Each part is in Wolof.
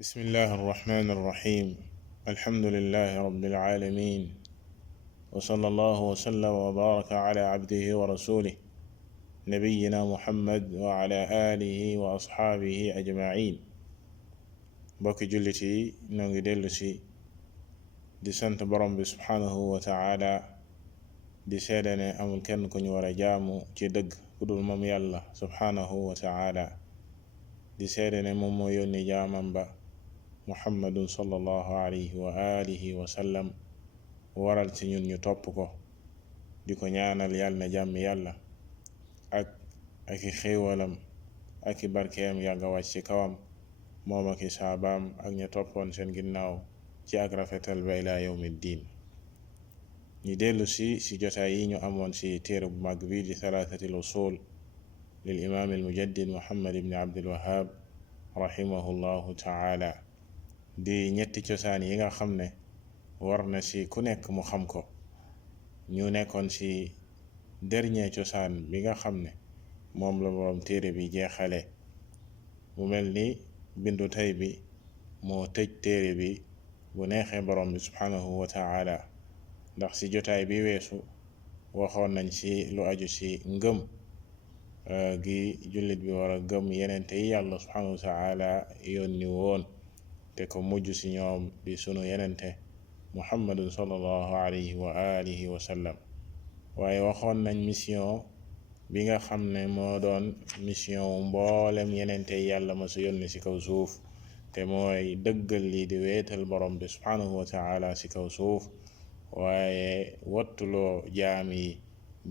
بسم الله الرحمن الرحيم. الحمد لله رب العالمين، وصلى الله وسلم وبارك على عبده ورسوله نبينا محمد وعلى آله وأصحابه أجمعين. بوك جلتي نونغي دلسي دي سنت برم سبحانه وتعالى دي سيدنا أمul kenn ku ñu wara jaamu ci dëgg ku dul moom yàlla subhanahu wa ta'ala di seede ne moom moo yónni jaamam ba muhammadun sallallahu alayhi wa alihi wa sallam waral ci ñun ñu topp ko di ko ñaanal yàlla na jàmm yàlla ak i xéewalam ak i barkeem yàgga wàcc ci kawam moom ak i saabaam ak ña toppoon seen ginnaaw ci ak rafetal ba ila yawmi diin. ñu dellu si jotaay yi ñu amoon si téere bu mag bi di thalathatil usul lil imaam al mujaddid muhammad ibn abdul wahhab rahimahullahu taala di ñetti cosaan yi nga xam ne war na si ku nekk mu xam ko. ñu nekkoon si dernier cosaan bi nga xam ne moom la borom téere bi jeexale mu mel ni bindu tey bi moo tëj téere bi bu neexee borom bi subhanahu wa taala, ndax ci jotaay bi weesu waxoon nañ ci lu aju ci ngëm gi jullit bi war a gëm yenente yi yàlla subhanahu wa taala yónni woon te ko mujj ci ñoom di sunu yenente muhammadun sallallahu alayhi wa alihi wa sallam. waaye waxoon nañ mission bi nga xam ne moo doon mission mboolem yenente yi yàlla ma su yónni ci kaw suuf te mooy dëggal lii di weetal borom bi subhanahu wa taala ci kaw suuf, waaye wattuloo jaam yi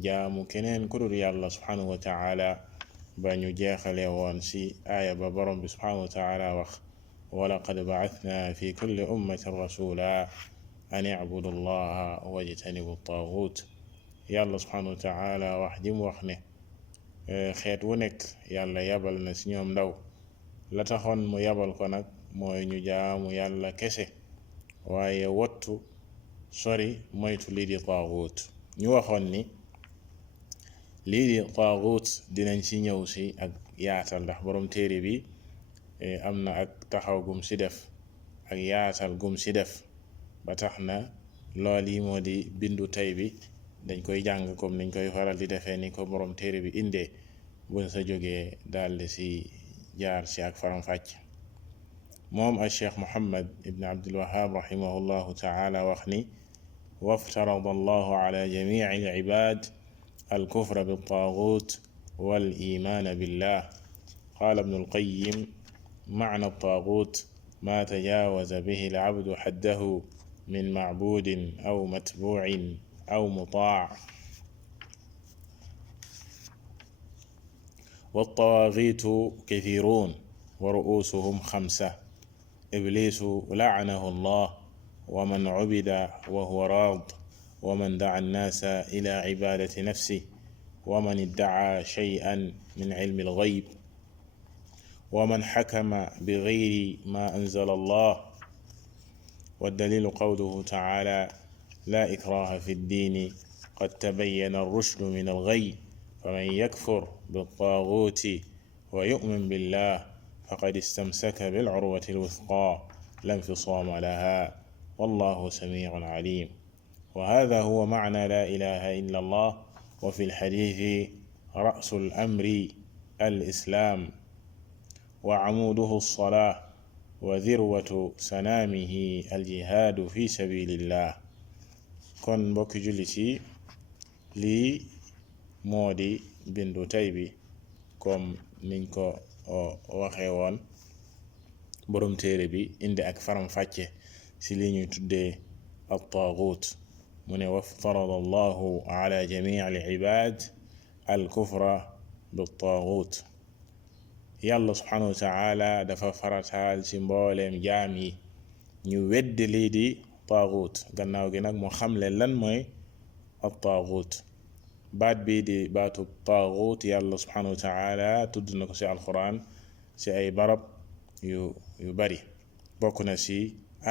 jaamu keneen ku dul yàlla subhanahu wa taala ba ñu jeexale woon ci aaya ba borom bi subhanahu wa taala wax wa laqad ba'athna fi kulli ummatin rasula an i'budu allaha wajtanibu taagut. yàlla subhanahu wa taala wax ji mu wax ne xeet wu nekk yàlla yabal na ci ñoom ndaw, la taxoon mu yabal ko nag mooy ñu jaamu yàlla kese waaye wattu sori moytu lii di taagut. ñu waxoon ni lii di taagut dinañ ci ñëw ci ak yaatal ndax borom téere bi am na ak taxaw gum ci def ak yaatal gum ci def ba tax na lool yi moo di bindu tey bi dañ koy jàng comme niñ koy faral di defee ni ko borom téere bi indee buñ sa jógee daldi ci jaar ci ak faram-fàcc. moom al cheikh muhammad ibn abdul wahhab rahimahullahu taala wax ni waftarada allahu ala jamici alcibad alkufra biltaagut waliman billah. qala ibnu alqayim macna altaagut ma tajawaza bihi alcabdu xaddahu min macbudin aw matbuucin aw mutaac. والطواغيت كثيرون ورؤوسهم 5: إبليس لعنه الله ومن عبد وهو راض ومن دعا الناس إلى عبادة نفسه ومن ادعى شيئا من علم الغيب ومن حكم بغير ما أنزل الله. والدليل قوله تعالى لا إكراه في الدين قد تبين الرشد من الغي فمن يكفر بالطاغوت ويؤمن بالله فقد استمسك بالعروة الوثقى لا انفصام لها والله سميع عليم. وهذا هو معنى لا إله إلا الله. وفي الحديث رأس الأمر الإسلام وعموده الصلاة وذروة سنامه الجهاد في سبيل الله. kon mbokki jullit yi lii moo di bindu tey bi comme niñ ko waxee woon borom téere bi indi ak faram-fàcce ci li ñuy tuddee at-taagut. mu ne waftarada allahu ala jamici al-cibaad al-kufra bit-taagut. yàlla subhanahu wa taala dafa farataal ci mbooleem jaam yi ñu weddi lii di taagut. gannaaw gi nag mu xamle lan mooy at-taagut. baat bii di baatu taagut yàlla subhanahu wa taala tudd na ko ci alquran ci ay barab yu bari. bokk na ci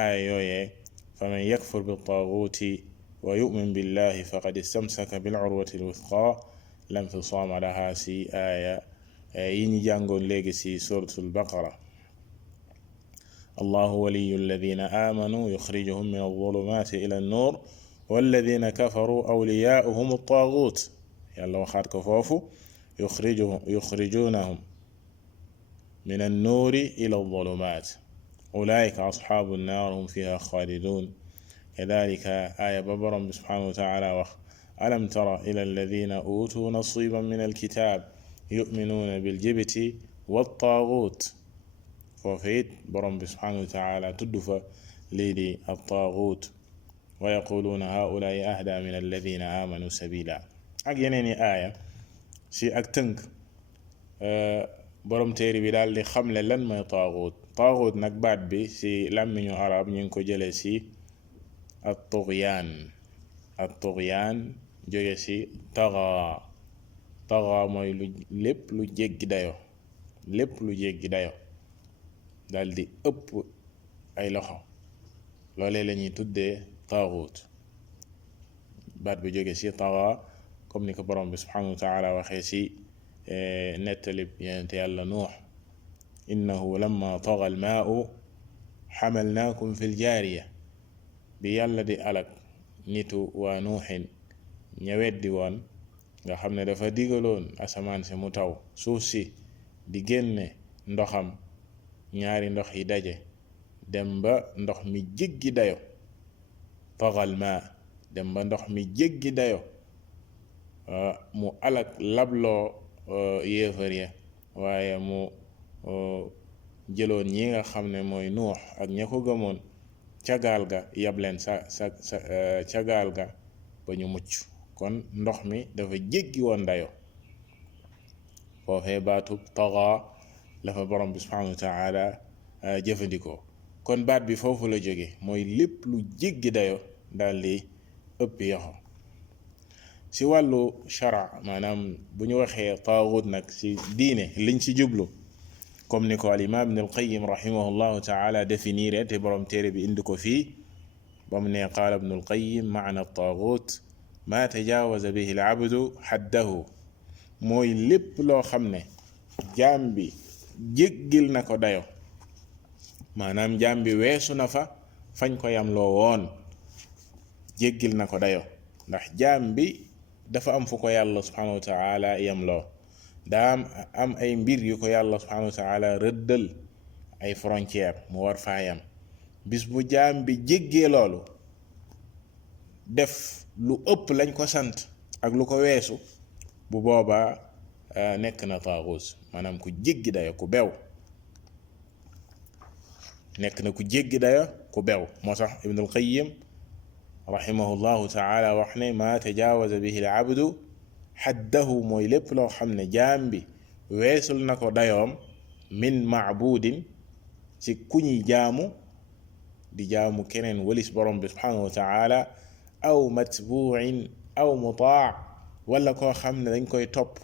aaya yooyee faman yakfur bit-taaguti wa yu'min billahi faqad istamsaka bil urwati al-wuthqa la infisaama laha ci aaya yi ñu jàngoon léegi ci suratul baqara. allahu waliyu alladina amanu yuxrijuhum min alzulumati ila an-nur walladina kafaru awliyaa'uhum at-taghut yàlla waxaat ko foofu yuxrijunahum min an-nuri ila az-zulumat ulaika asxaabu an-nar hum fiha xaalidun kadalika aaya ba borom bi subhanahu wa taala wax alam tara ila alladina utuu nasiban min alkitab yuminuuna biljibti wattaagut foofu it borom bi subhanahu wa taala tudd fa lii di attaagut wa yaquluuna haulaai ahda min alladina amanu sabila ak yeneen i aaya si ak tënk borom téere bi daal di xamle lan mooy taagut taagut nag baat bi si làmmiñu arab ñu ngi ko jële si at-tughyan jóge ci taxa mooy lépp lu jéggi dayo dal di ëpp ay loxo loolee la ñuy tuddee taaxut baat bi jóge ci taxa comme ni ko borom bi subhanahu wa taala waxee ci nettalib yonent yàlla nuux innahu lamma taxa al-maa'u xamalnaakum fi l-jaariya bi yàlla di alak nitu waa nuuxin ña weddi woon nga xam ne dafa digaloon asamaan si mu taw suuf si di génne ndoxam ñaari ndox yi daje dem ba ndox mi jéggi dayo taxal ma dem ba ndox mi jéggi dayo mu alak labloo yéefar ya waaye mu jëloon ñi nga xam ne mooy nuux ak ña ko gëmoon ca gaal ga yab leen ca gaal ga ba ñu mucc kon ndox mi dafa jéggi woon dayo foofee baatu taxa la fa borom bi subhanahu wa taala jëfandikoo kon baat bi foofu la jóge mooy lépp lu jéggi dayo daal di ëpp yoxo si wàllu shara maanaam bu ñu waxee taaxut nag si diine liñ ci jublu comme ni ko al imam ibn al qayyim rahimahullahu taala définir te borom téere bi indi ko fii ba mu ne qaala ibn al qayyim maana taaxut ma tajaawaza bihi al abdu xaddahu mooy lépp loo xam ne jaam bi jéggil na ko dayo maanaam jaam bi weesu na fa fañ ko yam loo woon jéggil na ko dayo ndax jaam bi dafa am fu ko yàlla subhanahu wa taala yam loo daa am ay mbir yu ko yàlla subhanahu wa taala rëddal ay frontière mu war faa yam bis bu jaam bi jéggee loolu def lu ëpp lañ ko sant ak lu ko weesu bu boobaa nekk na taaxuus maanaam ku jéggi dayo ku bew nekk na ku jéggi dayo ku bew moo tax ibnul qayyim rahimahullahu taala wax ne ma tajaawaza bihi al abdu xaddahu mooy lépp loo xam ne jaam bi weesul na ko dayoom min maabudin ci ku ñuy jaamu di jaamu keneen walis borom bi subhanahu wa taala aw matbuin aw mutaa wala koo xam ne dañ koy topp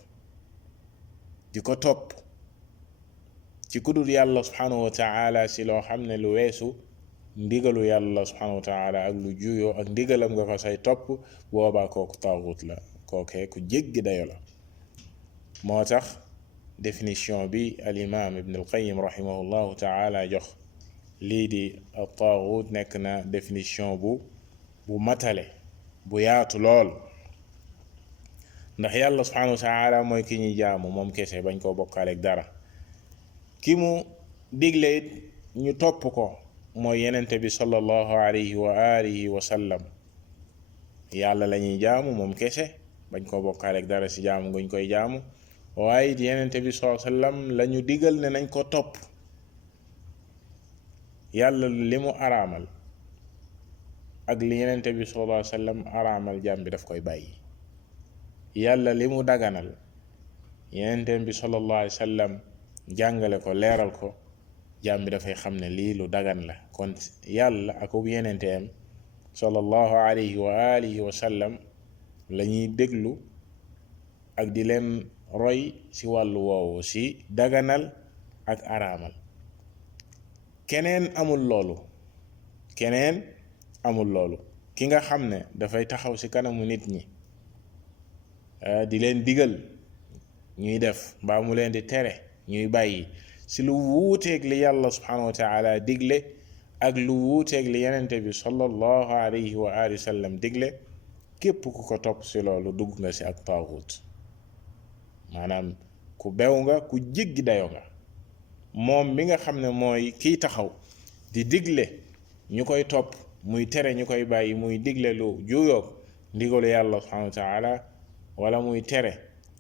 di ko topp ci kudul yàlla subhanahu wa taala si loo xam ne lu weesu ndigalu yàlla subhanahu wa taala ak lu juyoo ak ndigalam nga ko say topp boobaa kooku taaxut la kookee ku jéggi dayo la moo tax définition bi al imam ibn al qayyim rahimahullahu taala jox lii di taaxut nekk na définition bu matale bu yaatu lool ndax yàlla subhanahu wa taala mooy ki ñuy jaamu moom kese bañ koo bokkaale ak dara ki mu digle it ñu topp ko mooy yenente bi sallallahu alayhi wa alihi wa sallam yàlla la ñuy jaamu moom kese bañ koo bokkaale ak dara ci jaamu guñ koy jaamu waaye it yenente bi sallallahu alayhi wa sallam la ñu digal ne nañ ko topp yàlla li mu araamal ak li yenente bi sallallahu alayhi wa sallam araamal jaam bi daf koy bàyyi yàlla li mu daganal yenente bi sallallahu alayhi wa sallam jàngale ko leeral ko jaam bi dafay xam ne lii lu dagan la kon yàlla akub yenenteem sallallahu alayhi wa alihi wa sallam la ñuy déglu ak di leen roy ci wàllu woowu ci daganal ak araamal keneen amul loolu ki nga xam ne dafay taxaw ci kanamu nit ñi di leen digal ñuy def mbaa mu leen di tere ñuy bàyyi si lu wuuteeg li yàlla subhanahu wa taala digle ak lu wuuteeg li yenente bi sallallahu alayhi wa alihi wa sallam digle, képp ku ko topp si loolu dugg nga si ak taaxut. maanaam ku bew nga, ku jéggi dayo nga. moom mi nga xam ne mooy kiy taxaw di digle ñu koy topp, muy tere ñu koy bàyyi, muy digle lu juuyoog ndigalu yàlla subhanahu wa taala, wala muy tere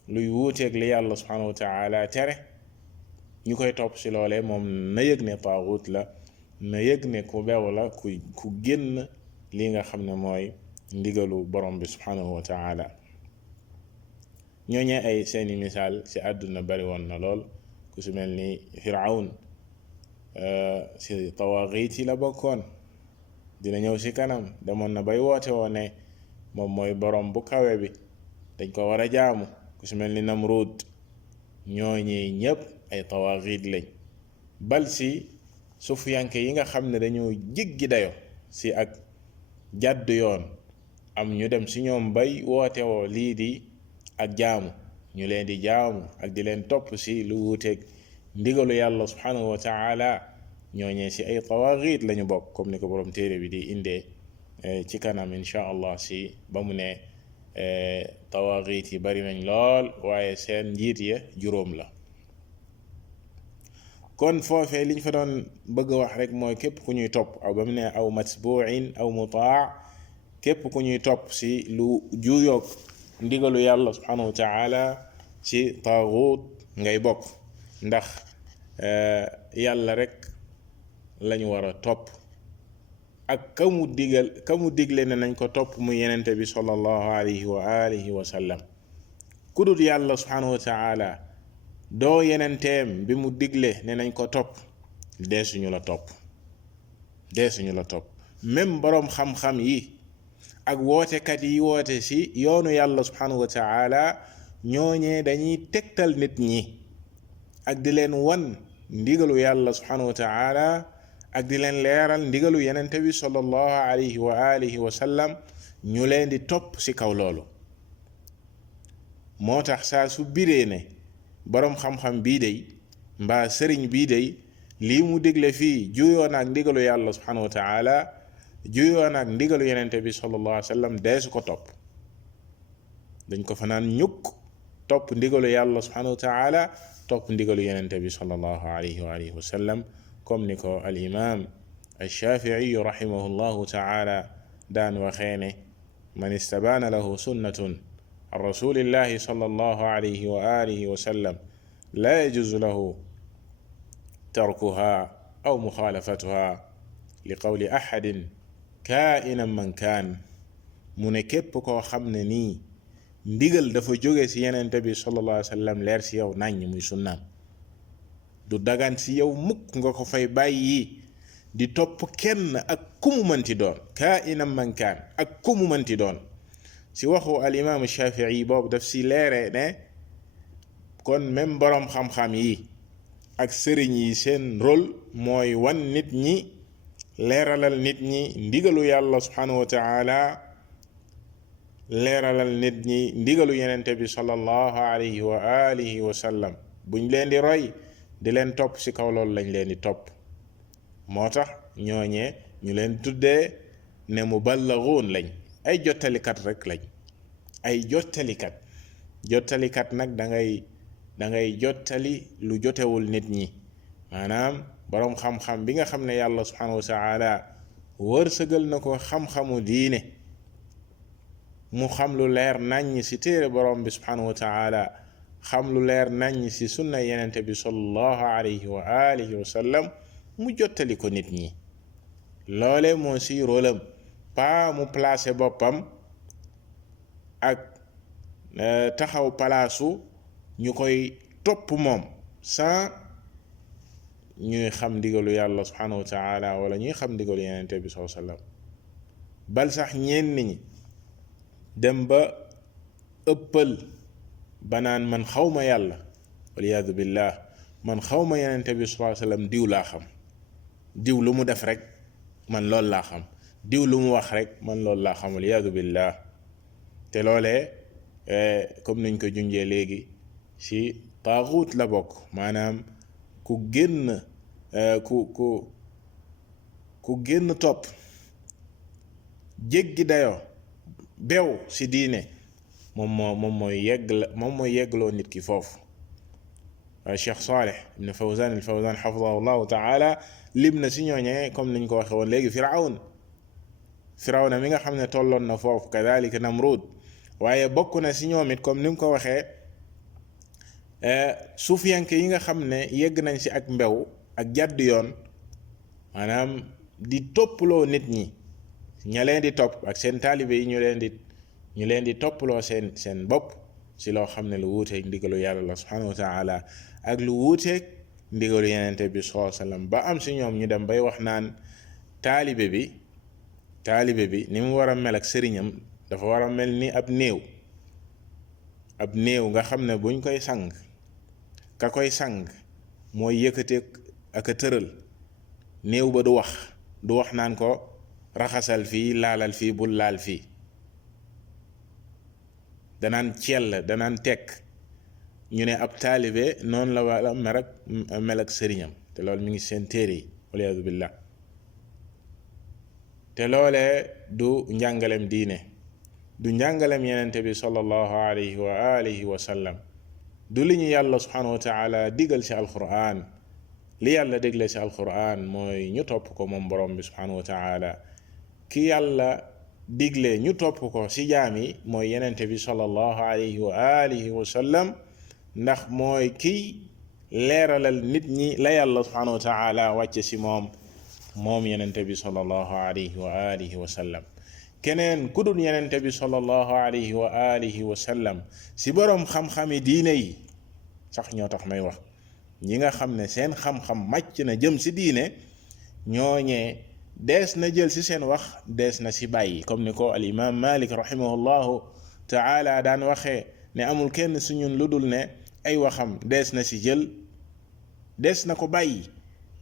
luy wuuteeg li yàlla subhanahu wa taala tere, ñu koy topp si loolee, moom na yëg ne taaxut la, na yëg ne ku bew la, ku génn li nga xam ne mooy ndigalu borom bi subhanahu wa taala. ñooñee ay seeni misaal si àdduna bari woon na lool. ku si mel ni Firawn si tawaaxiit yi la bokkoon, dina ñëw si kanam, demoon na bay woote woo ne moom mooy borom bu kawe bi, dañ ko war a jaamu. ku si mel ni Namrud, ñooñee ñépp ay tawaaxiit lañ. bal si sufiyanke yi nga xam ne dañoo jéggi dayo si ak jàdd yoon, am ñu dem si ñoom bay woote woo lii di ak jaamu, ñu leen di jaamu ak di leen topp si lu wuuteeg ndigalu yàlla subhanahu wa taala, ñooñee si ay tawaaxiit lañu bokk, comme ni ko borom téere bi di indee ci kanam insha allah, si ba mu ne tawaaxiit yi bari nañ lool, waaye seen njiit ya juróom la. kon foofee liñ fa doon bëgg a wax rek mooy képp ku ñuy topp, aw ba mu ne aw matbuin aw mutaa, képp ku ñuy topp si lu juuyoog ndigalu yàlla subhanahu wa taala, ci taaxut ngay bokk. ndax yàlla rek lañu war a topp, ak ka mu digle ne nañ ko topp mu yenente bi sallallahu alayhi wa alihi wa sallam. ku dul yàlla subhanahu wa taala, doo yenenteem bi mu digle ne nañ ko topp, deesuñu la topp. même boroom xam-xam yi ak wootekat yi woote ci yoonu yàlla subhanahu wa taala, ñooñee dañuy tegtal nit ñi ak di leen wan ndigalu yàlla subhanahu wa taala, ak di leen leeral ndigalu yenente bi sallallahu alayhi wa alihi wa sallam, ñu leen di topp ci kaw loolu. moo tax saa su biree ne boroom xam-xam bii day mbaa sëriñ bii day lii mu digle fii juyoon ak ndigalu yàlla subhanahu wa taala, juyoon ak ndigalu yenente bi sallallahu alayhi wa sallam, deesu ko topp. dañ ko fanaan ñukk topp ndigalu yàlla subhanahu wa taala, topp ndigalu yenente bi sallallahu alayhi wa alihi wa sallam, comme ni ko al imam al-Shafi'i rahimahullahu taala daan waxee ne man istabaana lahu sunnatun an rasulillahi sallallahu alayhi wa alihi wa sallam la yajuzu lahu tarkuha aw muxaalafatuha li qawli ahadin kaa'inan man kaan. mu ne képp koo xam ne nii ndigal dafa jóge ci yenente bi sallallahu alayhi wa sallam leer ci yow naññ, muy sunnaam, du dagan ci yow mukk nga ko fay bàyyi di topp kenn ak ku mu mënti doon, kaa'inan man kaan, ak ku mu mënti doon. ci waxu al imam Shafi'i boobu daf ci leere ne kon même boroom xam-xam yi ak sëriñ yi seen rôle mooy wan nit ñi, leeralal nit ñi ndigalu yàlla subhanahu wa taala, leeralal nit ñi ndigalu yenente bi sallallahu alayhi wa alihi wa sallam. buñ leen di roy di leen topp ci kaw loolu lañ leen di topp. moo tax ñooñee ñu leen tuddee ne muballaguun lañ, ay jottalikat rek lañ, ay jottalikat nag dangay jottali lu jotewul nit ñi. maanaam boroom xam-xam bi nga xam ne yàlla subhanahu wa taala wërsëgal na ko xam-xamu diine, mu xam lu leer naññ ci téere boroom bi subhanahu wa taala, xam lu leer naññ ci sunna yenente bi sallallahu alayhi wa alihi wa sallam, mu jottali ko nit ñi. loole moo ci rôlam, pas mu placé boppam ak taxaw palaasu ñu koy topp moom sans ñuy xam ndigalu yàlla subhanahu wa taala wala ñuy xam ndigalu yenente bi sallallahu alayhi wa sallam. bal sax ñenn ñi dem ba ëppal banaan man xawma yàlla, waliyaadu billah, man xawma yenente bi sallallahu alayhi wa sallam, diw laa xam, diw lu mu def rek man loolu laa xam, diw lu mu wax rek man loolu laa xam, waliyaadu billah. te loolee comme niñ ko junjee léegi ci taaxut la bokk. maanaam ku génn ku génn topp jéggi dayoo bew ci diine moom mooy yeggloo nit ki foofu. Cheikh Saleh ibn Fawzan al-Fawzan xafidahu llahu taala lim na ci ñooñee comme niñ ko waxe woon léegi Firawna mi nga xam ne tolloon na foofu, kadalika Namrud, waaye bokk na ci ñoom it comme ni mu ko waxee suufiyanke yi nga xam ne yegg nañ ci ak mbew ak jàdd yoon, maanaam di topploo nit ñi, ña leen di topp ak seen taalibe yi ñu leen di topploo seen bopp ci loo xam ne lu wuuteeg ndigalu yàlla la subhanahu wa taala ak lu wuuteeg ndigalu yenente bi sallallahu alayhi wasallam, ba am ci ñoom ñu dem bay wax naan taalibe bi ni mu war a mel ak sëriñam dafa war a mel ni ab néew nga xam ne buñ koy sang ka koy sang mooy yëkkate ak a tëral néew ba du wax naan ko raxasal fii laalal fii bul laal fii, danaan danaan tekk. ñu ne ab taalibe noonu la war a mel ak sëriñam, te loolu mi ngi seen téere yi waliyaadu billah. te loolee du njàngalem diine, du njàngalem yenente bi sallallahu alayhi wa alihi wa sallam, du li ñu yàlla subhanahu wa taala digal ci alquran. li yàlla digle ci alquran mooy ñu topp ko moom borom bi subhanahu wa taala. ki yàlla digle ñu topp ko ci jaam yi mooy yenente bi sallallahu alayhi wa alihi wa sallam, ndax mooy kiy leeralal nit ñi la yàlla subhanahu wa taala wàcce ci moom yenente bi sallallahu alayhi wa alihi wa sallam. keneen ku dul yenente bi sallallahu alayhi wa alihi wa sallam ci boroom xam-xami diine yi sax ñoo tax may wax, ñi nga xam ne seen xam-xam màcc na jëm ci diine, ñooñee dees na jël ci seen wax, dees na ci bàyyi, comme ni ko al imam Malik rahimahullahu taala daan waxee ne amul kenn ci ñun lu dul ne ay waxam dees na ci jël, dees na ko bàyyi,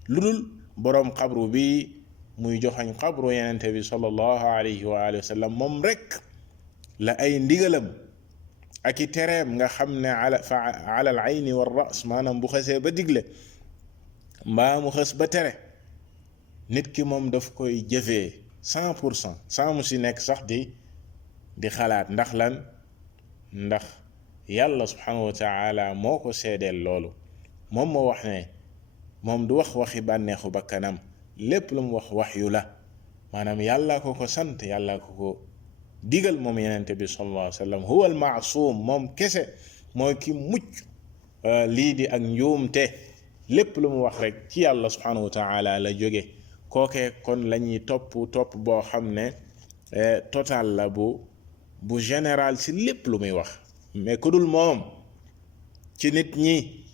lu dul boroom xabru bi muy joxañ xabru yenente bi sallallahu alayhi wa alihi wa sallam, moom rek la ay ndigalam ak i tereem nga xam ne ala al ayni wa ras, maanaam bu xësee ba digle mbaa mu xës ba tere, nit ki moom daf koy jëfee 100%, sans mu si nekk sax di xalaat. ndax lan? ndax yàlla subhanahu wa taala moo ko seedeel loolu. moom moo wax ne moom du wax waxi bànneexu bakkanam, lépp lu mu wax waxyu la, maanaam yàlla ko sant, yàlla ko digal moom yenente bi sallallahu alayhi wa sallam. huwa al maasum, moom kese mooy ki mucc lii di ak njuumte, lépp lu mu wax rek ci yàlla subhanahu wa taala la jóge. kookee kon la ñuy topp boo xam ne total la bu général ci lépp lu muy wax. mais ku dul moom ci nit ñi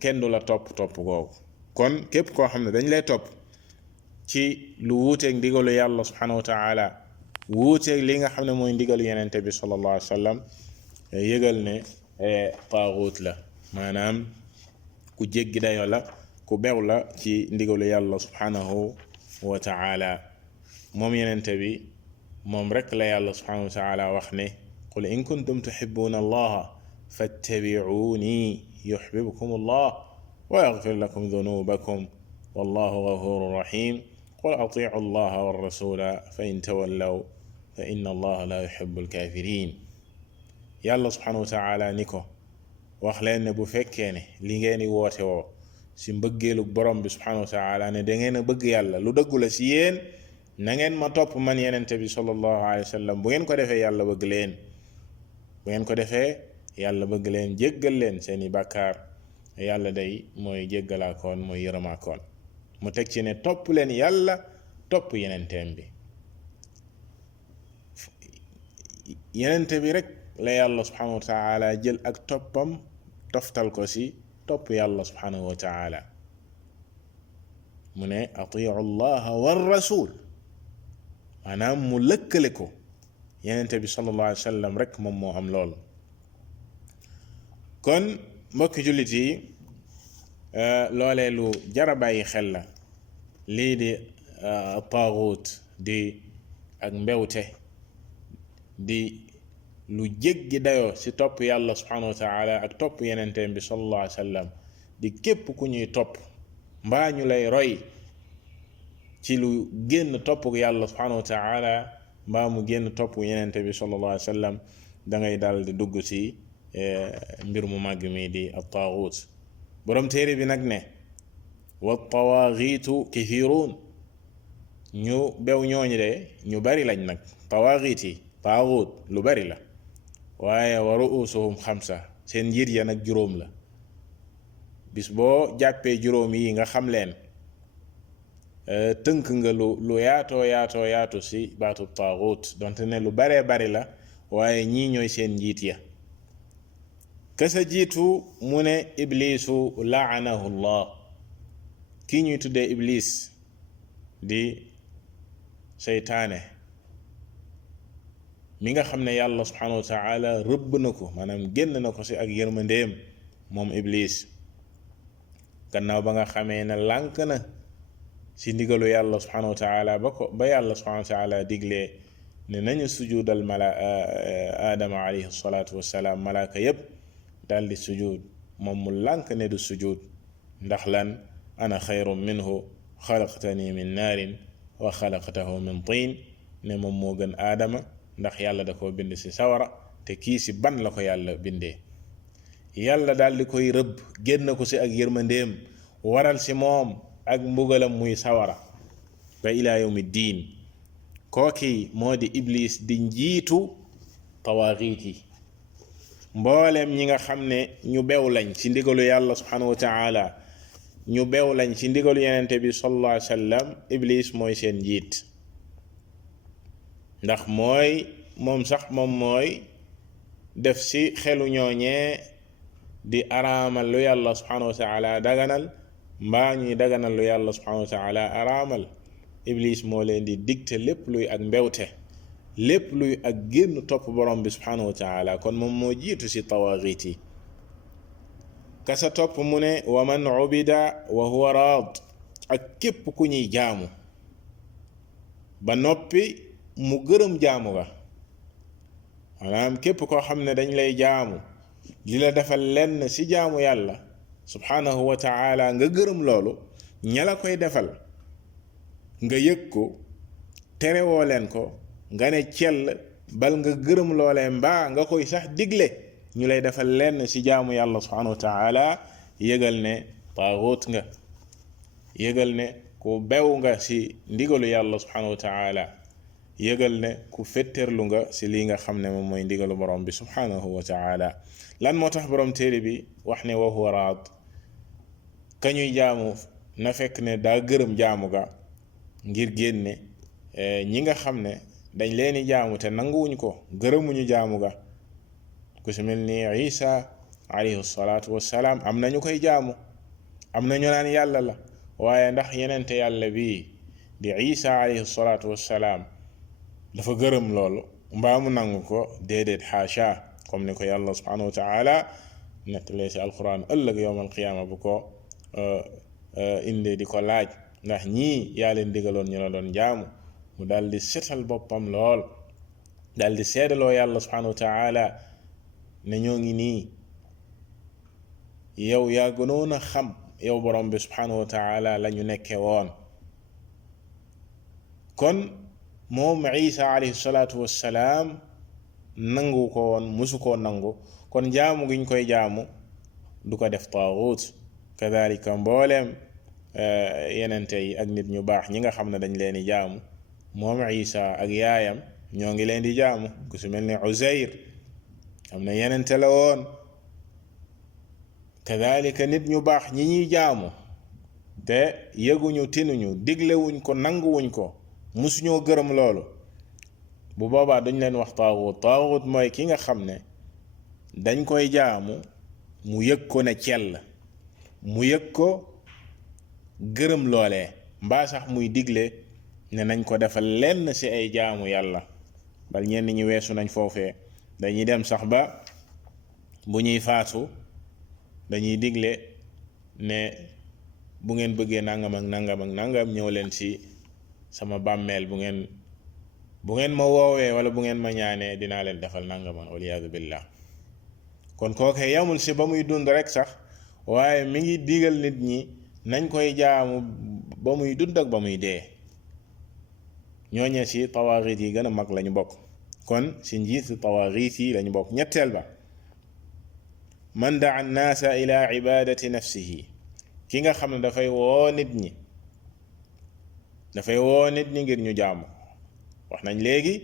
kenn du la topp googu. kon képp koo xam ne dañ lay topp ci lu wuuteeg ndigalu yàlla subhanahu wa taala, wuuteeg li nga xam ne mooy ndigalu yenente bi sallallahu alayhi wa sallam, yëgal ne taaxuut la, maanaam ku jéggi dayo la, ku bew la ci ndigalu yàlla subhanahu wa taala. moom yenente bi moom rek la yàlla subhanahu wa taala wax ne qul in kuntum tuhibbuna allaha fattabi'uni yuhibbukum allah wa yaghfir lakum dhunubakum wallahu ghafurur rahim qul ati'u allaha war rasula fa in tawallaw fa inna allaha la yuhibbul kafirin. yàlla subhanahu wa taala ni ko wax leen ne bu fekkee ne li ngeen di woote woo ci mbëggeelu borom bi subhanahu wa taala ne da ngeen a bëgg yàlla, lu dëggu la ci yéen, na ngeen ma topp man yenente bi sallallahu alayhi wa sallam. bu ngeen ko defee yàlla bëgg leen, bu ngeen ko defee yàlla bëgg leen, jéggal leen seeni bàkkaar. yàlla day mooy jéggalaakoon, mooy yërëmaakoon. mu teg ci ne topp leen yàlla, topp yenenteem bi. yenente bi rek la yàlla subhanahu wa taala jël ak toppam toftal ko ci topp yàlla subhanahu wa taala. mu ne atiu allaha war rasul, maanaam mu lëkkale ko. yenente bi sallallahu alayhi wa sallam rek moom moo am loolu. kon mbokki jullit yi, loolee lu jara bàyyi xel la. lii di taaxuut di ak mbewte, di lu jéggi dayoo ci topp yàlla subhanahu wa taala ak topp yenenteem bi sallallahu alayhi wa sallam, di képp ku ñuy topp mbaa ñu lay roy ci lu génn topp yàlla subhanahu wa taala mbaa mu génn topp yenente bi sallallahu alayhi wa sallam da ngay daal di dugg ci mbir mu màgg mi di at-taaghut borom téere bi nag ne wa tawaaxiitu kathiruun ñu bew ñooñu de ñu bari lañ nag tawaaxiit yi taaghut lu bari la waaye wa ru'usuhum xamsa seen njiit ya nag juróom la bis boo jàppee juróom yi nga xam leen tënk nga lu yaatoo ci baatu taaghut donte ne lu baree bari la waaye ñii ñooy seen njiit ya kasa jiitu mu ne iblisu laanahu llah kii ñuy tuddee iblis di seytaane mi nga xam ne yàlla subhanahu wa taala rëbb na ko maanaam génn na ko ci ak yërmandeem moom iblis gannaaw ba nga xamee ne lànk na ci ndigalu yàlla subhanahu wa taala ba yàlla subhanahu wa taala diglee ne nañu sujudal aadama alayhi salaatu wassalaam malaaka yépp daldi sujud moom mu lànk ne du sujud ndax lan ana xayrun minhu xalaqtani min naarin wa xalaqtahu min tiin ne moom moo gën aadama ndax yàlla da koo bind ci sawara te kii ci ban la ko yàlla bindee yàlla daldi koy rëbb génn ko ci ak yërmandeem waral ci moom ak mbugalam muy sawara ba ilaa yawmi diin kooki moo di iblis di njiitu tawaaxiit yi mboolem ñi nga xam ne ñu bew lañ ci ndigalu yàlla subhanahu wa taala ñu bew lañ ci ndigalu yenente bi sallallahu alayhi wa sallam iblis mooy seen njiit ndax moom mooy def ci xelu ñooñee di araamal lu yàlla subhanahu wa taala daganal mbaa ñuy daganal lu yàlla subhanahu wa taala araamal iblis moo leen di digte lépp luy ak mbewte lépp luy ak génn topp borom bi subhanahu wa taala kon moom moo jiitu ci tawaaxiit yi kasa topp mu ne wa man ubida wa huwa raad ak képp ku ñuy jaamu ba noppi mu gërëm jaamu ga maanaam képp koo xam ne dañ lay jaamu di la defal lenn ci jaamu yàlla subhanahu wa taala nga gërëm loolu ña la koy defal nga yëg ko terewoo leen ko nga ne cell bal nga gërëm loolee mbaa nga koy sax digle ñu lay defal lenn ci jaamu yàlla subhanahu wa taala yëgal ne taaxut nga yëgal ne ku bew nga ci ndigalu yàlla subhanahu wa taala yëgal ne ku fetterlu nga ci lii nga xam ne moom mooy ndigalu borom bi subhanahu wa taala lan moo tax borom téere bi wax ne wa huwa raad ka ñuy jaamu na fekk ne daa gërëm jaamu ga ngir génne ñi nga xam ne dañ leeni jaamu te nanguwuñ ko gërëmuñu jaamu ga ku si mel ni Isa alayhi salaatu wassalaam am na ñu koy jaamu am na ñu naan yàlla la waaye ndax yenente yàlla bii di Isa alayhi salaatu wassalaam dafa gërëm loolu mbaa mu nangu ko déedéet xaasha comme ni ko yàlla subhanahu wa taala nettalee ci alquran ëllëg yowmal qiyaama bu ko indee di ko laaj ndax ñii yaa leen digaloon ñu la doon jaamu mu daal di setal boppam lool daal di seedaloo yàlla subhanahu wa taala ne ñoo ngi nii yow yaa gënoon a xam yow borom bi subhanahu wa taala la ñu nekke woon kon moom Isa alayhi salaatu wassalaam nangu ko woon musu koo nangu kon jaamu gi ñu koy jaamu du ko def taaxut kadalika mbooleem yenente yi ak nit ñu baax ñi nga xam ne dañ leen di jaamu moom Isa ak yaayam ñoo ngi leen di jaamu ku su mel ni Uzayr am na yenente la woon kadalika nit ñu baax ñi ñuy jaamu te yëguñu tinuñu diglewuñ ko nanguwuñ ko musuñoo gërëm loolu bu boobaa duñ leen wax taaxut taaxut mooy ki nga xam ne dañ koy jaamu mu yëg ko ne cell mu yëg ko gërëm loolee mbaa sax muy digle ne nañ ko defal lenn ci ay jaamu yàlla bal ñenn ñi weesu nañ foofee dañuy dem sax ba bu ñuy faatu dañuy digle ne bu ngeen bëggee nangam ak nangam ak nangam ñëw leen ci sama bàmmeel bu ngeen ma woowee wala bu ngeen ma ñaanee dinaa leen defal nangaman waliyaadu billah kon kookee yamul ci ba muy dund rek sax waaye mi ngi digal nit ñi nañ koy jaamu ba muy dund ak ba muy dee. ñooñe ci tawaaxiit yi gën a mag lañu bokk, kon ci njiitu tawaaxiit yi lañu bokk. ñetteel ba man daa annaasa ila ibadati nafsihi, ki nga xam ne dafay woo nit ñi ngir ñu jaamu. wax nañ léegi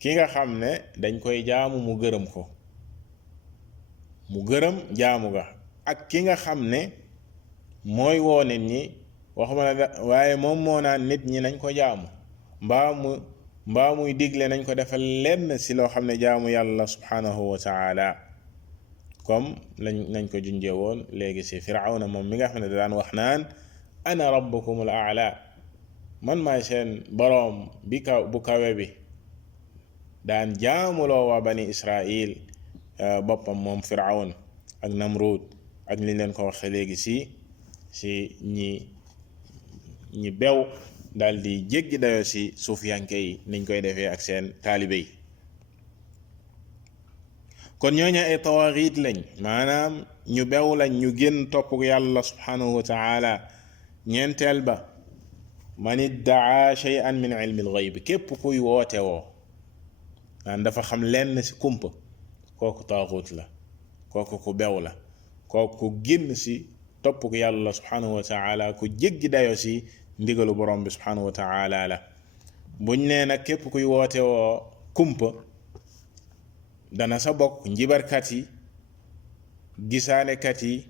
ki nga xam ne dañ koy jaamu mu gërëm ko, mu gërëm jaamu ga, ak ki nga xam ne mooy woo nit ñi waxuma la waaye moom moo naan nit ñi nañ ko jaamu, mbaa muy digle nañ ko defal lenn ci loo xam ne jaamu yàlla subhanahu wa taala, comme nañ ko junjee woon léegi ci Firawna moom mi nga xam ne da daan wax naan ana rabbukumul a'la, man maay seen boroom bu kawe bi, daan jaamuloo waa bani Israil boppam moom Firawn ak Namrud ak li leen ko waxee léegi ci ñi bew daal di jéggi dayo ci suufiyanke yi niñ koy defee ak seen taalibe yi. kon ñooñu ay tawaaxiit lañ, maanaam ñu bew lañ, ñu génn topp yàlla subhanahu wa taala. ñeenteel ba man iddaa shay'an min ilmi al-ghayb, képp kuy woote woo naan dafa xam lenn ci kumpa, kooku taaxuut la, kooku ku bew la, kooku ku génn ci topp yàlla subhanahu wa taala, ku jéggi dayo ci ndigalu borom bi subhanahu wa taala la. buñ nee nag képp kuy woote woo kumpa dana sa bokk njibarkat yi, gisaanekat yi,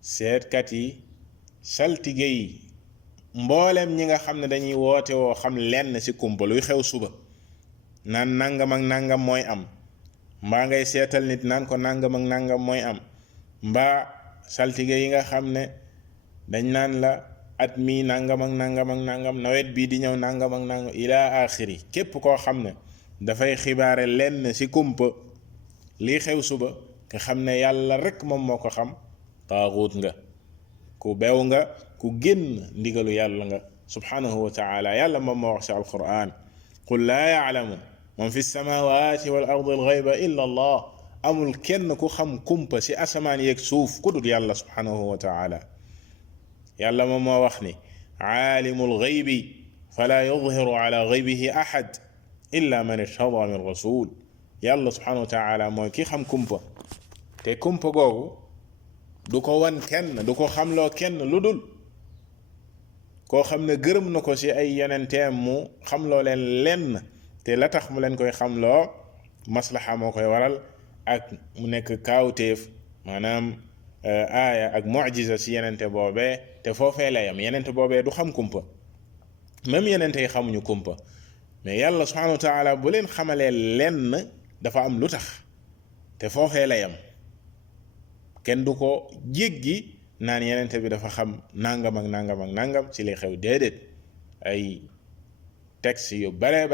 seetkat yi, saltige yi, mboolem ñi nga xam ne dañuy woote woo xam lenn ci kumpa, luy xew suba naan nangam ak nangam mooy am, mbaa ngay seetal nit naan ko nangam ak nangam mooy am, mbaa saltige yi nga xam ne dañ naan la at mii nangam ak nangam ak nangam, nawet bii di ñëw nangam ak nangam ila axiri. képp koo xam ne dafay xibaare lenn ci kumpa lii xew suba, nga xam ne yàlla rek moom moo ko xam, taaxuut nga, ku bew nga, ku génn ndigalu yàlla nga subhanahu wa taala. yàlla moom moo wax ci alquran qul laa ya'lamu man fi samawati wal ardi al ghayba illa allah, amul kenn ku xam kumpa ci asamaan yeeg suuf ku dul yàlla subhanahu wa taala. yàlla moom moo wax ni aalimul ghaybi fala yudhiru ala ghaybihi ahad illa man irtada min rasul. yàlla subhanahu wa taala mooy ki xam kumpa, te kumpa googu du ko wan kenn, du ko xamloo kenn lu dul koo xam ne gërëm na ko ci ay yonenteem mu xamloo leen lenn, te la tax mu leen koy xamloo maslaxa moo koy waral, ak mu nekk kaawteef, maanaam aaya ak mu'jiza ci yenente boobee, te foofee la yam. yenente boobee du xam kumpa, même yenente yi xamuñu kumpa, mais yàlla subhanahu wa taala bu leen xamalee lenn dafa am lu tax, te foofee la yam. kenn du ko jéggi naan yenente bi dafa xam nangam ak nangam ak nangam ci li xew, déedéet. ay texte yu bare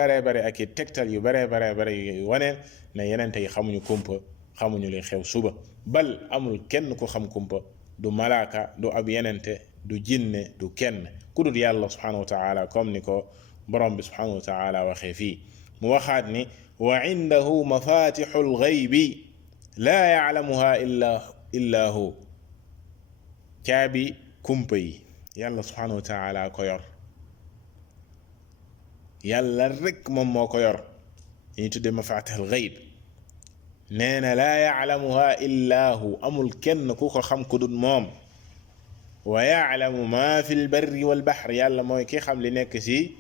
ak i tegtal yu bare yu waneen ne yenente yi xamuñu kumpa, xamuñu li xew suba. bal amul kenn ku xam kumpa, du malaaka, du ab yenente, du jinne, du kenn ku dul yàlla subhanahu wa taala, comme ni ko borom bi subhanahu wa taala waxee fii. mu waxaat ni wa indahu mafatixul ghaybi laa ya'lamuha illa hu, caabi kumpa yi yàlla subhanahu wa taala ko yor, yàlla rek moom moo ko yor, ñu tudde mafatixul ghayb. nee na laa ya'lamuha illa hu, amul kenn ku ko xam ku dul moom. wa ya'lamu ma fi lbarri walbahr, yàlla mooy ki xam li nekk ci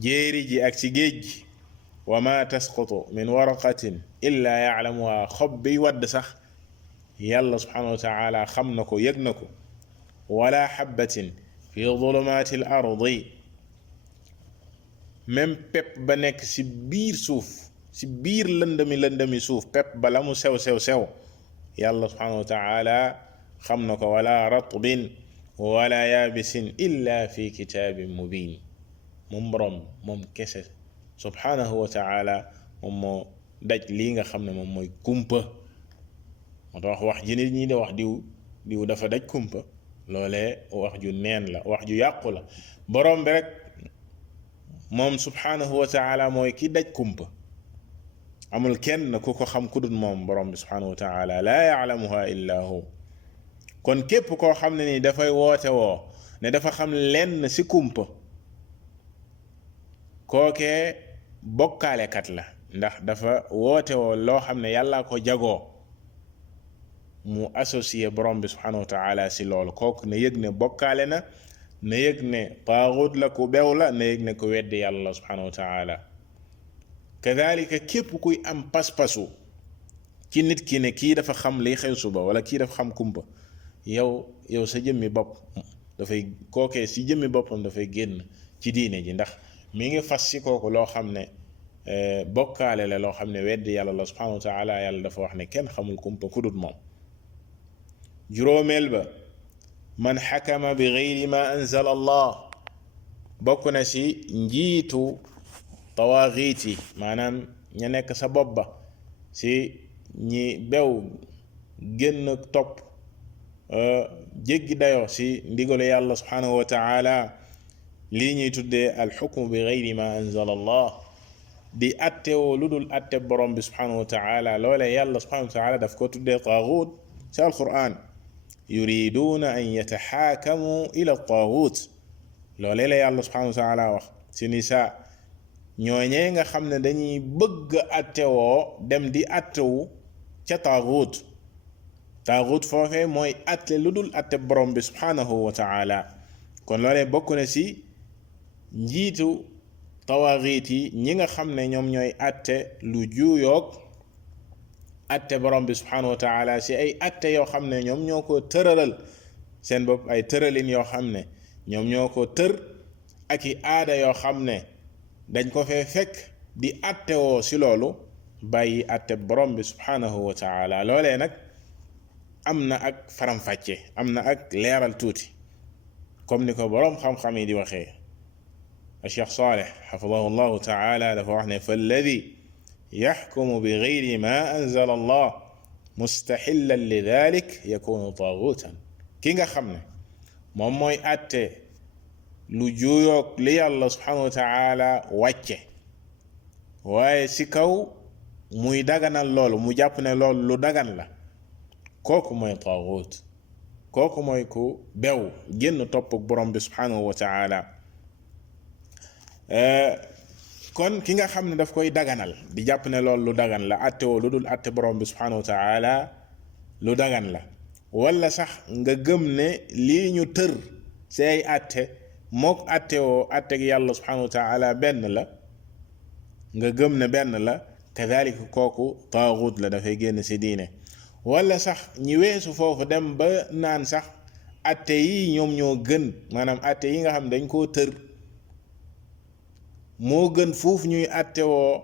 jéeri ji ak ci géej gi. wa ma tasqutu min waraqatin illa ya'lamuha, xob bi wadd sax yàlla subhanahu wa taala xam na ko, yëg na ko. wala xabbatin fi zulumaati l ardi, même pepp ba nekk ci biir suuf, ci biir lëndami suuf, pepp ba la mu sew yàlla subhanahu wa taala xam na ko. wala ratbin wala yaabisin illa fi kitaabin mubin. moom borom moom kese subhanahu wa taala moom moo daj lii nga xam ne moom mooy kumpa. moo tax wax ji nit ñi di wax diw dafa daj kumpa, loolee wax ju neen la, wax ju yàqu la. borom bi rek moom subhanahu wa taala mooy ki daj kumpa, amul kenn ku ko xam ku dul moom borom bi subhanahu wa taala. laa ya'lamuha illa hu. kon képp koo xam ne ni dafay woote woo ne dafa xam lenn ci kumpa kookee bokkaalekat la ndax dafa woote woo loo xam ne yàlla ko jagoo mu associé borom bi subhanahu wa taala ci loolu kooku ne yëg ne bokkaale na yëg ne taaxut la ku bew la na yëg ne ku weddi yàlla subhanahu wa taala kadalika képp kuy am pas-pasu ci nit ki ne kii dafa xam liy xew suba wala kii dafa xam kumpa yow sa jëmmi bopp dafay kookee ci jëmmi boppam dafay génn ci diine ji ndax mi ngi fas ci kooku loo xam ne bokkaale la loo xam ne weddi yàlla la subhanahu wa taala yàlla dafa wax ne kenn xamul kumpa ku dut moom juróomeel ba man xakama bi gayri ma anzala allah bokk na ci njiitu tawaaxiit yi maanaam ña nekk sa bopp ba ci ñi bew génn topp jéggi dayoo ci ndigalu yàlla subhanahu wa taala lii ñuy tuddee alxukmu bi gayri ma anzala allah di attewoo lu dul atte borom bi subhanahu wa taala loolee yàlla subhanahu wa taala daf ko tuddee taaxuut ci alquran yuriduuna an yataxaakamu ila taaxuut loolee la yàlla subhanahu wa taala wax ci nisaa ñooñee nga xam ne dañuy bëgg attewoo dem di attewu ca taaxuut foofee mooy atte lu dul atte borom bi subhanahu wa taala kon loolee bokk na ci njiitu tawaaxiit yi ñi nga xam ne ñoom ñooy atte lu juuyoog atte borom bi subhanahu wa taala ci ay atte yoo xam ne ñoom ñoo ko tëralal seen bopp ay tëralin yoo xam ne ñoom ñoo ko tër ak i aada yoo xam ne dañ ko fee fekk di atte woo ci loolu bàyyi atte borom bi subhanahu wa taala loolee nag am na ak faram-fàcce am na ak leeral tuuti comme ni ko boroom xam-xam yi di waxee Cheikh Saleh xafidahu llahu taala dafa wax ne falladi yaxkumu bi gayri ma anzala allah mustaxillan li dalik yakunu taaguutan ki nga xam ne moom mooy atte lu juuyoog li yàlla subhanahu wa taala wàcce waaye ci kaw muy daganal loolu mu jàpp ne loolu lu dagan la kooku mooy taaguut kooku mooy ku bew génn topp borom bi subhanahu wa taala kon ki nga xam ne daf koy daganal di jàpp ne loolu lu dagan la atte woo lu dul atte borom bi subhanahu wa taala lu dagan la wala sax nga gëm ne lii ñu tër ci ay atte mook atte woo atte gi yàlla subhanahu wa taala benn la nga gëm ne benn la kadhalika kooku taaxut la dafay génn ci diine wala sax ñi weesu foofu dem ba naan sax atte yi ñoom ñoo gën maanaam atte yi nga xam dañ koo tër moo gën fuuf ñuy atte woo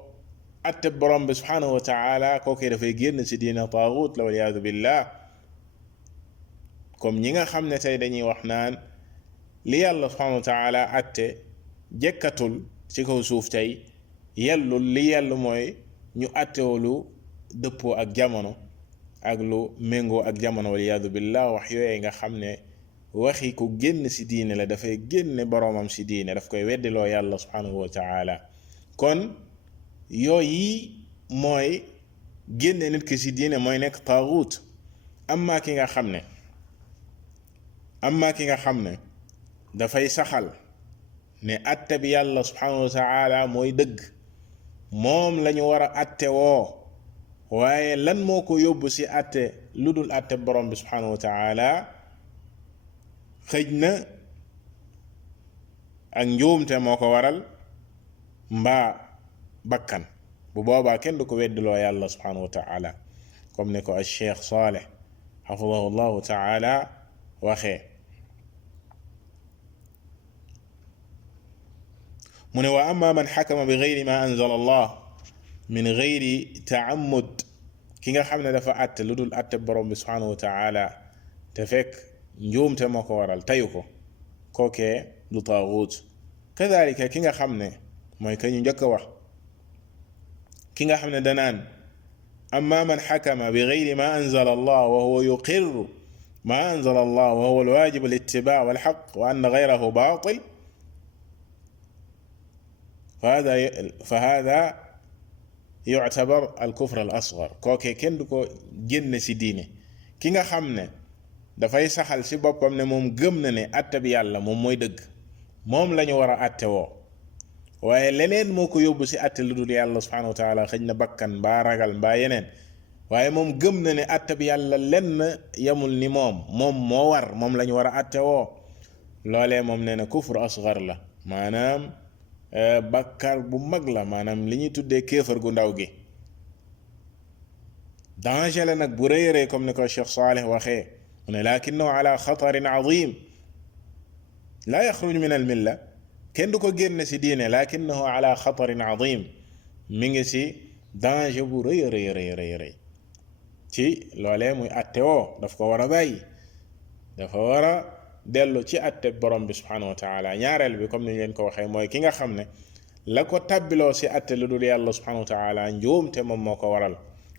atte borom bi subhanahu wa taala kooku dafay génn ci diina taaxut la waliyaadu billah comme ñi nga xam ne tey dañuy wax naan li yàlla subhanahu wa taala atte jekkatul ci kaw suuf tey yellul li yellu mooy ñu attewoo lu dëppoo ak jamono ak lu méngoo ak jamono waliyaadu billah wax yooye nga xam ne waxi ku génn ci diine la dafay génne boroomam ci diine daf koy weddiloo yàlla subhanahu wa taala kon yooyi mooy génne nit ki ci diine mooy nekk taaxuut amma ki nga xam ne dafay saxal ne atte bi yàlla subhanahu wa taala mooy dëgg moom lañu war a atte woo waaye lan moo ko yóbbu ci atte lu dul atte borom bi subhanahu wa taala xëj na ak njuumte moo ko waral mbaa bakkan bu boobaa kenn du ko weddiloo yàlla subhanahu wa taala comme ni ko al Cheikh Saleh xafidahu llahu taala waxee mu ne wa amma man xakama bi gayri ma anzala allah min gayri taamud ki nga xam ne dafa àtte lu dul àtte borom bi subhanahu wa taala te fekk njuumte moo ko waral tayu ko kookee du taaxuut kadalika ki nga xam ne mooy ka ñu njëkk a wax ki nga xam ne danaan amma man xakama bi gayri ma anzala allah wa huwa yuqirru ma anzala allah wa huwa alwajib alitibaa walxaq wa anna gayrahu baatil fa hada yuctabar alkufr al asgar kookee kenn du ko génn ci diine ki nga xam ne dafay saxal si boppam ne moom gëm na ne atte bi yàlla moom mooy dëgg, moom la ñu war a atte woo. waaye leneen moo ko yóbbu si atte lu dul yàlla subhanahu wa taala, xëj na bakkan mbaa ragal mbaa yeneen, waaye moom gëm na ne atte bi yàlla lenn yamul ni moom moo war, moom la ñu war a atte woo. loolee moom nee na kufur asgar la, maanaam bakkar bu mag la, maanaam li ñuy tuddee kéefar gu ndaw gi. danger la nag bu rëy a rëy comme ni ko Cheikh Saleh waxee, mu ne lakinnahu ala xatarin azim laa yaxruj min al milla, kenn du ko génne si diine, lakinnahu ala xatarin azim, mi ngi si danger bu rëy a rëy rëy rëy ci loolee muy atte woo. daf ko war a bàyyi, dafa war a dellu ci atte borom bi subhanahu wa taala. ñaareel bi comme ni leen ko waxee mooy ki nga xam ne la ko tabbiloo si atte lu dul yàlla subhanahu wa taala njuumte moom moo ko waral,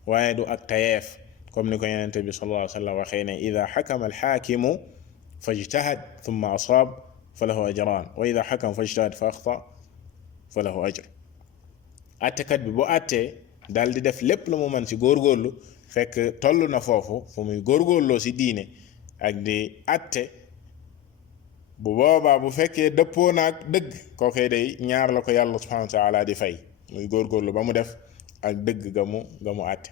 waaye du ak tayeef, comme ni ko yonente bi sallallahu alayhi wa sallam waxee ne ida xakama alxaakimu fajtahad thumma asaab fa lahu ajran wa ida xakama fajtahad fa axta fa lahu ajr. attekat bi bu attee daal di def lépp la mu mën si góorgóorlu, fekk toll na foofu fu muy góorgóorloo si diine ak di atte, bu boobaa bu fekkee dëppoo naag dëgg, kookee day ñaar la ko yàlla subhanahu wa taala di fay, muy góorgóorlu ba mu def ak dëgg ga mu àtte.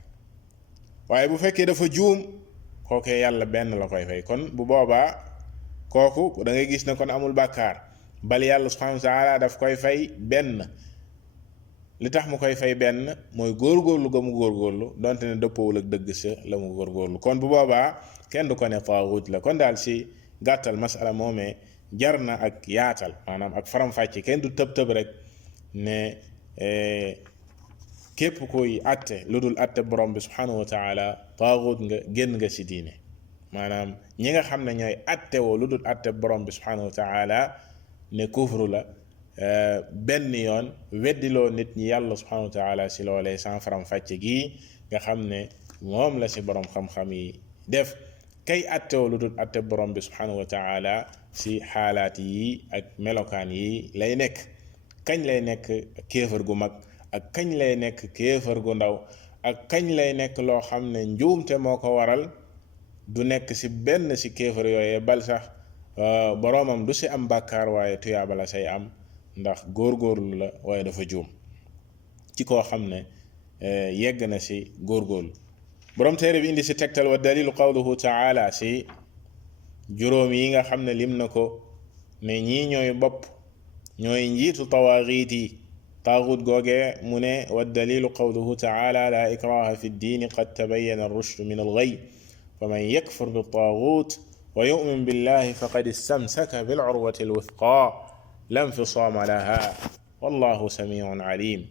waaye bu fekkee dafa juum, kookee yàlla benn la koy fay. kon bu boobaa kooku da ngay gis ne kon amul bàkkaar, bal yàlla subhanahu wa taala daf koy fay benn. li tax mu koy fay benn mooy góorgóorlu ga mu góorgóorlu, donte ne dëppoowul ak dëgg sa la mu góorgóorlu. kon bu boobaa kenn du ko ne taaxut la. kon daal si gàttal masala moomee jar na ak yaatal, maanaam ak faram-fàcce. kenn du tëb rek ne képp koy atte lu dul atte borom bi subhanahu wa taala taaxut nga, génn nga si diine. maanaam ñi nga xam ne ñooy atte woo lu dul atte borom bi subhanahu wa taala ne kufru la, benn yoon weddiloo nit ñi yàlla subhanahu wa taala si loolee sans faram-fàcce gii nga xam ne moom la si borom xam-xam yi def. kay atte woo lu dul atte borom bi subhanahu wa taala si xaalaat yi ak melokaan yi lay nekk. kañ lay nekk kéefar gu mag, ak kañ lay nekk kéefar gu ndaw, ak kañ lay nekk loo xam ne njuumte moo ko waral, du nekk si benn si kéefar yooyee, bal sax boroomam du si am bàkkaar, waaye tuyaaba la say am, ndax góorgóorlu la waaye dafa juum ci koo xam ne yegg na si góorgóorlu. boroom téere bi indi si tegtal wa dalilu qawluhu taala si juróom yi nga xam ne lim na ko ne ñii ñooy bopp, ñooy njiitu tawaaxiit yi. taaxut googee mu ne wa dalilu qawluhu taala la ikraha fi ddiini qad tabayyana ar-rushdu min al-ghayy faman yakfur bit-taaxut wa yu'min billahi faqad istamsaka bil-urwati al-wuthqa la infisaama laha wallahu samiun alim.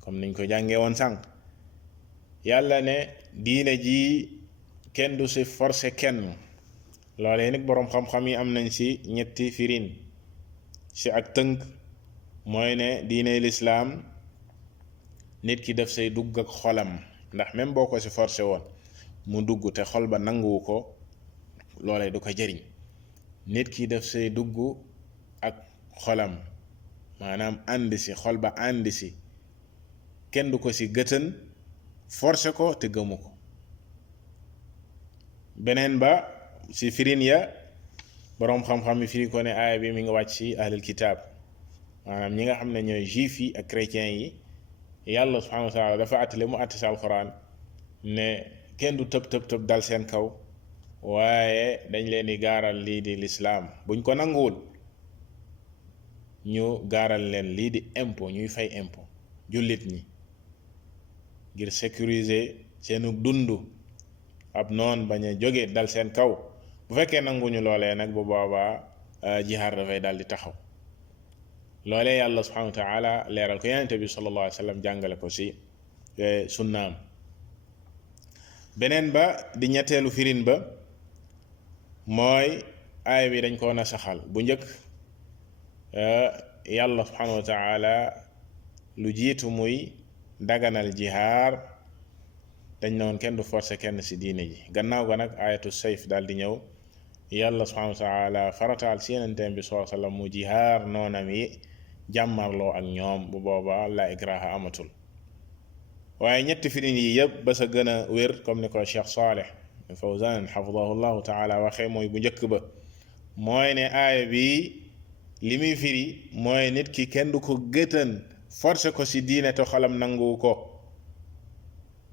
comme niñ ko jàngee woon sànq, yàlla ne diine ji kenn du si forcé kenn. loolee nag boroom xam-xam yi am nañ si ñetti firin. si ak tënk mooy ne diine lislaam nit ki def say dugg ak xolam, ndax même boo ko si forcé woon mu dugg te xol ba nanguwu ko, loolee du ko jëriñ. nit ki def say dugg ak xolam, maanaam ànd si xol ba ànd si, kenn du ko si gëtën forcé ko te gëmu ko. beneen ba si firin ya boroom xam-xam yi firi ko ne aaya bi mi ngi wàcc si ahlul kitaab, maanaam ñi nga xam ne ñooy juif yi ak chrétiens yi. yàlla subhanahu wa taala dafa àttale mu àtt si alquran ne kenn du tëb dal seen kaw, waaye dañ leen di gaaral lii di lislaam. buñ ko nanguwul ñu gaaral leen lii di impôt, ñuy fay impôt jullit ñi ngir sécuriser seenu dund, ab noon bañ a jóge dal seen kaw. bu fekkee nanguñu loolee nag bu boobaa jihaar dafay daal di taxaw. loolee yàlla subhanahu wa taala leeral ko yonent bi sallallahu alayhi wa sallam jàngale ko si sunnaam. beneen ba di ñetteelu firin ba mooy aaya bi dañ koo nasaxal. bu njëkk yàlla subhanahu wa taala lu jiitu muy daganal jihaar dañ noon kenn du forcer kenn si diine ji. gannaaw ga nag ayatu sayf daal di ñëw, yàlla subhanahu wa taala farataal si yenenteem bi sallallahu alayhi wa sallam mu jihaar noonam yi, jàmmarloo ak ñoom. bu boobaa la ikraha amatul. waaye ñetti firin yi yëpp ba sa gën a wér, comme ni ko Cheikh Saleh Fawzan xafidahu llahu taala waxee mooy bu njëkk ba mooy ne aaya bi li muy firi mooy nit ki kenn du ko gëtan forcé ko ci diine te xolam nangu ko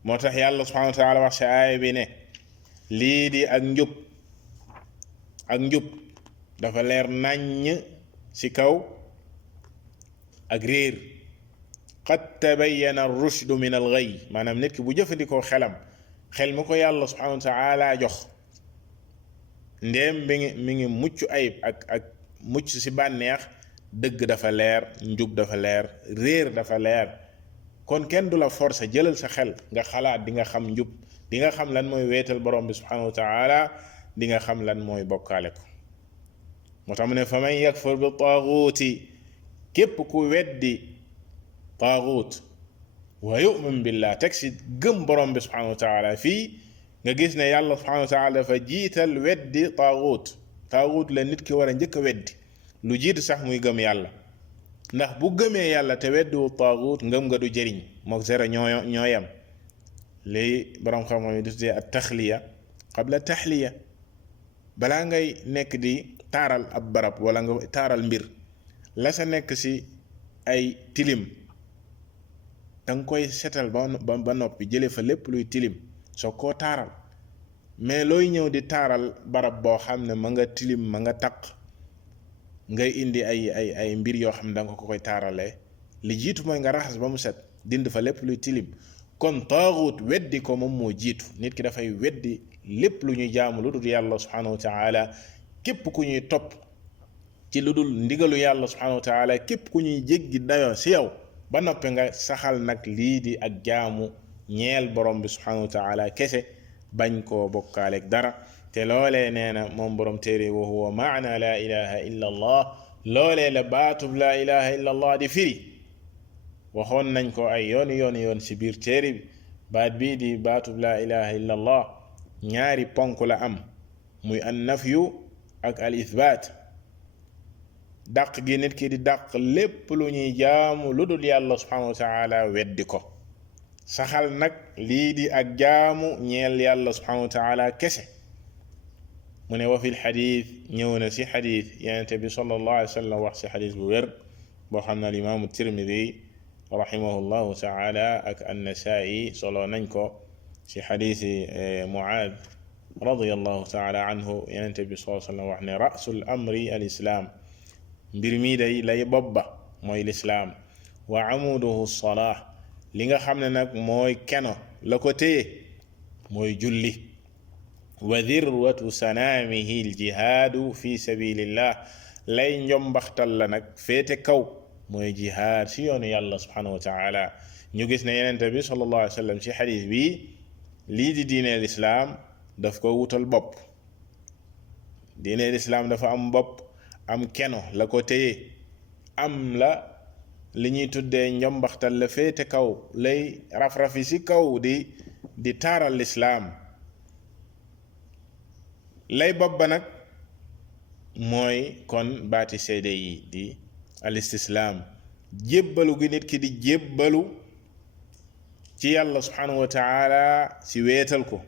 moo tax yàlla subhanahu wa taala wax ci aaya bi ne lii di ak njub dafa leer naññ ci kaw ak réer qad tabayyana ar-rushdu min al-ghayy maanaam nit ki bu jëfandikoo xel mu ko yàlla subhanahu wa taala jox ndéem mi ngi mucc ayib ak mucc ci bànneex dëgg dafa leer njub dafa leer réer dafa leer kon kenn du la forcer jëlal sa xel nga xalaat di nga xam njub di nga xam lan mooy weetal borom bi subhanahu wa taala di nga xam lan mooy bokkaale ko moo tax mu ne fa man yakfur bi taaguuti képp ku weddi taaguut wa yu'min billah teg si gëm borom bi subhanahu wa taala fii nga gis ne yàlla subhanahu wa taala dafa jiital weddi taaguut la nit ki war a njëkk a weddi lu jiitu sax muy gëm yàlla ndax bu gëmee yàlla te weddiwu taaguut ngëm nga du jëriñ mook zéro ñoo yem lii borom xam-xam yi du tuddee at taxliya qabla taxliya balaa ngay nekk di taaral ab barab wala nga taaral mbir la sa nekk ci ay tilim danga koy setal ba noppi jële fa lépp luy tilim soo koo taaral mais looy ñëw di taaral barab boo xam ne ma nga tilim ma nga taq ngay indi ay mbir yoo xam ne danga ko koy taaralee li jiitu mooy nga raxas ba mu set dind fa lépp luy tilim kon taaxut weddi ko moom moo jiitu nit ki dafay weddi lépp lu ñuy jaamu lu dul yàlla subhanahu wa taala képp ku ñuy topp ci lu dul ndigalu yàlla subhanahu wa taala képp ku ñuy jéggi dayoo ci yow ba noppi nga saxal nag lii di ak jaamu ñeel borom bi subhanahu wa taala kese bañ koo bokkaaleeg dara te loolee nee na moom borom téere wa huwa maana la ilaha illa allah loolee la baatub la ilaha illa allah di firi waxoon nañ ko ay yoon ci biir téere bi baat bii di baatub la ilaha illa allah ñaari ponk la am muy an nafyu ak al ithbaat dàq gi nit ki di dàq lépp lu ñuy jaamu lu dul yàlla subhanahu wa taala weddi ko saxal nag lii di ak jaamu ñeel yàlla subhanahu wa taala kese mu ne wa fi lxadis ñëw na si xadis yenente bi sallallahu alayhi wa sallam wax si xadis bu wér boo xam ne al imaamu tirmidi rahimahullahu taala ak annasaa'i solo nañ ko si xadisi Muaad radiyallahu taala anhu yenente bi sallallahu alayhi wa sallam wax ne rasul amri al islaam mbir mii day lay bobba mooy lislaam wa amuduhu salaah li nga xam ne nag mooy keno la ko téye mooy julli wa dirwatu sanaamihi aljihaadu fi sabilillah lay njombaxtal la nag féete kaw mooy jihaad si yoonu yàlla subhanahu wa taala ñu gis ne yenente bi sallallahu alayhi wa sallam ci xadis bi lii di diine lislaam daf ko wutal bopp diine lislaam dafa am bopp am keno la ko téye am la li ñuy tuddee njombaxtal la féete kaw lay raf-rafi ci kaw di taaral lislaam lay bopp ba nag mooy kon baati seede yi di al istislaam jébbalu gi nit ki di jébbalu ci yàlla subhanahu wa taala ci weetal ko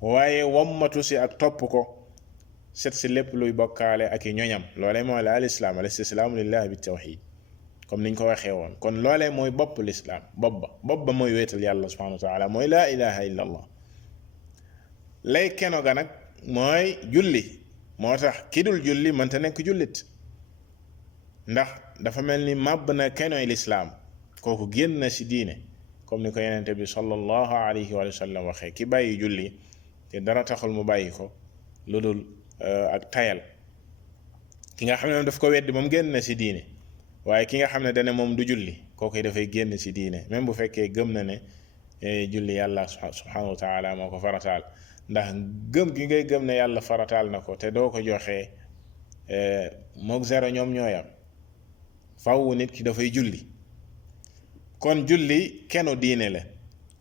waaye wammatu si ak topp ko set si lépp luy bokkaale ak i ñoñam loolee mooy la al islaam al istislaamu lillahi bi tawxid comme niñ ko waxee woon kon loolee mooy bopp lislaam bopp ba mooy weetal yàlla subhanahu wa taala mooy laa ilaha illa allah lay keno ga nag mooy julli moo tax ki dul julli mënta nekk jullit ndax dafa mel ni màbb na kenoy lislaam kooku génn na si diine comme ni ko yenente bi sallallahu alayhi wa sallam waxee ki bàyyi julli te dara taxul mu bàyyi ko lu dul ak tayal ki nga xam ne moom daf ko weddi moom génn na si diine waaye ki nga xam ne dane moom du julli kooku dafay génn si diine même bu fekkee gëm na ne julli yàlla subhanahu wa taala moo ko farataal ndax gëm gi ngay gëm ne yàlla farataal na ko te doo ko joxee mook zéro ñoom ñooyam faw nit ki dafay julli kon julli kenu diine la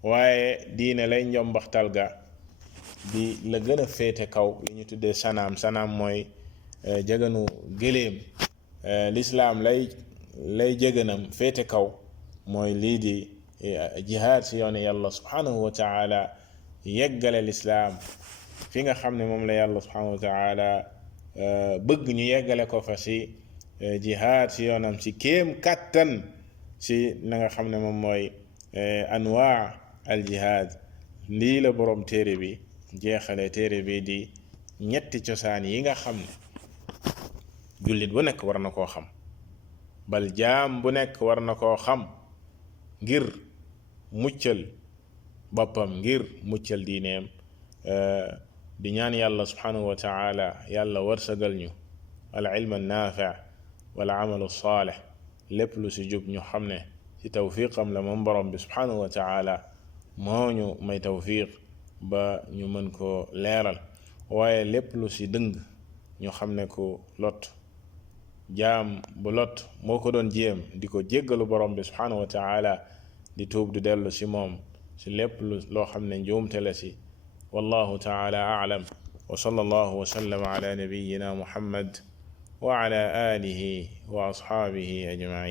waaye diine lay njombaxtal ga di la gën a féete kaw li ñu tuddee sanaam mooy jëganu gëléem lislaam lay jëganam féete kaw mooy lii di jihaad si yoonu yàlla subhanahu wa taala yeggale lislaam fi nga xam ne moom la yàlla subhanahu wa taala bëgg ñu yeggale ko fa si jihaad si yoonam si kéem kàttan si na nga xam ne moom mooy anwaa al jihaad. lii la boroom téere bi jeexale téere bi di ñetti cosaan yi nga xam ne jullit bu nekk war na koo xam, bal jaam bu nekk war na koo xam ngir muccal boppam, ngir muccal diineem. di ñaan yàlla subhanahu wa taala yàlla warsagal ñu al ilm an naafi wal amal saalih, lépp lu si jub ñu xam ne ci tawfiqam la moom borom bi subhanahu wa taala moo ñu may tawfiq ba ñu mën koo leeral, waaye lépp lu si dëng ñu xam ne ku lot jaam bu lot moo ko doon jéem di ko jéggalu borom bi subhanahu wa taala, di tuub di dellu si moom si lépp loo xam ne njuumte la si. wallahu taala a'lam wa sallallahu wa sallama ala nabiyyina muhammad wa ala alihi wa ashabihi ajma'in.